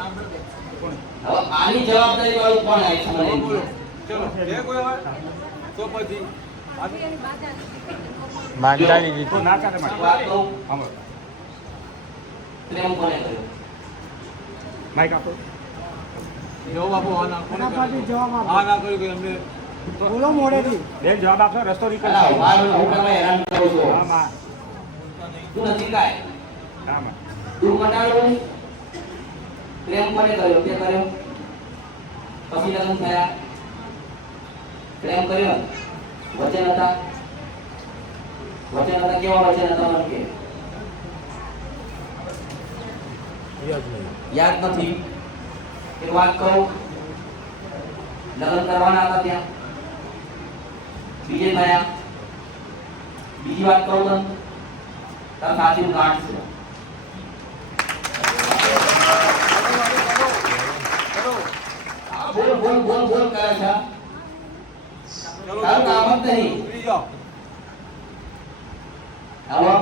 હવે આની જવાબદારી વાળું કોણ આવે છે મને બોલો ચલો જે કોઈ હોય તો પછી માનતાની જીત ના ચાલે માટે વાત કહું સાંભળો પ્રેમ કોને કર્યો માઈક આપો જવાબ આપો હા ના કોને ફટાફટ જવાબ આપો. હા ના કર્યું કે અમને બોલો મોડેથી. બેન જવાબ આપશો રસ્તો અલા નીકળશે મારું હું કરવા હેરાન કરું છું હા માં તું નથી કાય હા માં તું મટાડું પ્રેમ કોને કર્યો તે કર્યો પછી લગ્ન થયા પ્રેમ કર્યો વચન હતા કેવા વચન હતા મને કે યાદ નથી એક વાત કહું લગ્ન કરવાના હતા ત્યાં બીજે થયા બીજી વાત કહું તને તાર સાચી ગાંઠ છે બોલ કરે છે તારું કામ જ નહીં ઉતરી જાઓ હાલો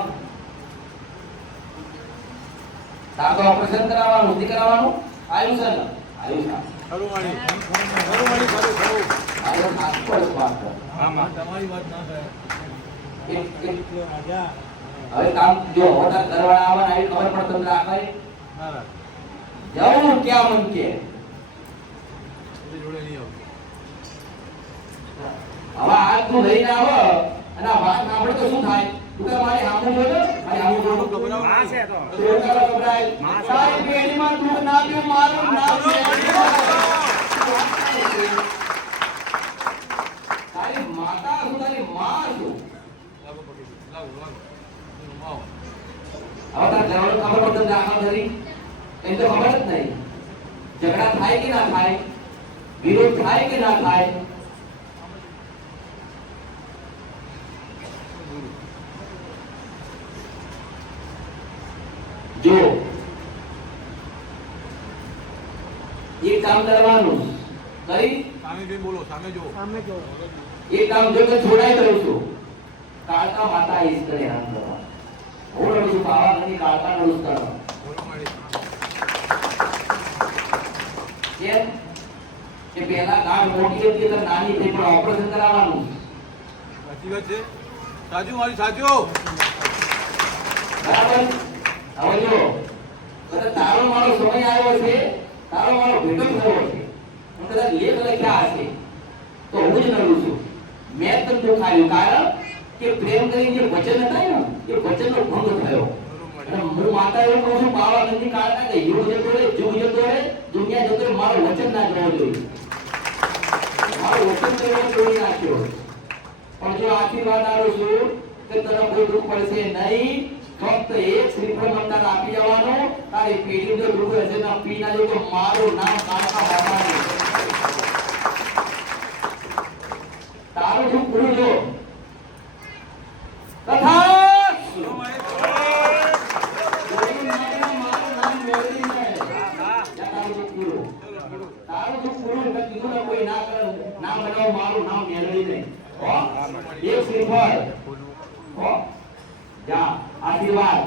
તાર તો ઓપરેશન કરાવવાનું નથી કરાવવાનું આવ્યું છે ને આવ્યું છે ખરું મારી ખરું આવ્યો નાસ્તો જ વાત કર. હા માં તમારી વાત ના થાય. હવે કામ જો હોતા ઘરવાળા આવવાના આવી ખબર પણ તમને રાખવાય ના જવું ક્યાં મન કે જોડે નહીં આવ હવે આજ તું લઈને આવો અને આ વાત સાંભળે તો શું થાય તું તો મારી સામું જોજો મારી સામું જોજો માં છે તો છોકરા ગભરાય તારી પેઢીમાં દૂધ ના પીવું મારું નામ તારી માતા શું તારી માં શું લાવો લાવો લાવો હવે તાર ઘરવાળો ખબર પડે દાખલ કરી એમ તો ખબર જ નહીં ઝઘડા થાય કે ના થાય વિરોધ થાય કે ના થાય જો એ કામ કરવાનું કરી સામે જોઈ બોલો સામે જો સામે જો. એ કામ જો કે છોડાઈ દઉં છું કાળકા માતા ઈશ કરે રામ કરવા હું રડું છું બાવા નથી કાળકા રડું કરવા બોલો મારી કેમ કે પહેલા ગાંઠ મોટી હતી તો નાની થઈ પણ ઓપરેશન કરાવવાનું સાચી વાત છે સાચું મારી સાચું બરાબર હવે જો કદાચ તારો મારો સમય આવ્યો છે તારો મારો ભેટો થયો છે હું કદાચ લેખ લખ્યા હશે તો હું જ નડું છું મેં તને દુખાયું કારણ કે પ્રેમ કરીને જે વચન હતા ને એ વચનનો ભંગ થયો અને હું માતા એવું કહું છું બાવા નથી કાઢતા કે યુગ જતો રહે જુગ જતો રહે દુનિયા જતો રહે મારો વચન ના જવો જોઈએ મારો વચન તો તોડી નાખ્યો પણ જો આશીર્વાદ આલું છું કે તને કોઈ દુઃખ પડશે નહીં ફક્ત એક શ્રીફળ મંત્ર આપી જવાનો તારી પેઢી જો દુઃખ હશે ના પી ના જો તો મારું નામ કાળકા બાબાનું તારું દુઃખ પૂરું જો તથા બોલો મારી તારું દુઃખ પૂરું એટલે કીધું ને કોઈ ના કરે નામ બનાવો મારું નામ મેળવી નહીં એક શ્રીફળ જા આશીર્વાદ